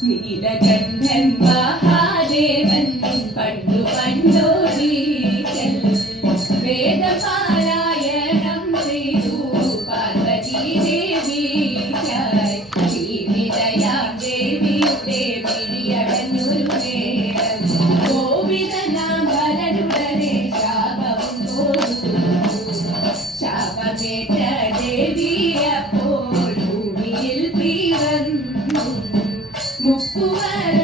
നീലകണ്ഠൻ മഹാദേവൻ പണ്ടു പണ്ടോരീക്കൽ വേദപാരായണം ചെയ്തു പാർവതീ ദേവിക്കായി ശ്രീവിജയാം ദേവിയുടെ വിഴിയടഞ്ഞൊരു നേരം ഗോവിന്ദനാം വരനുടനെ ശാപം തോന്നു ശാപമേറ്റ ദേവിയപ്പോൾ ഭൂമിയിൽ പിറന്നു മുക്കുവര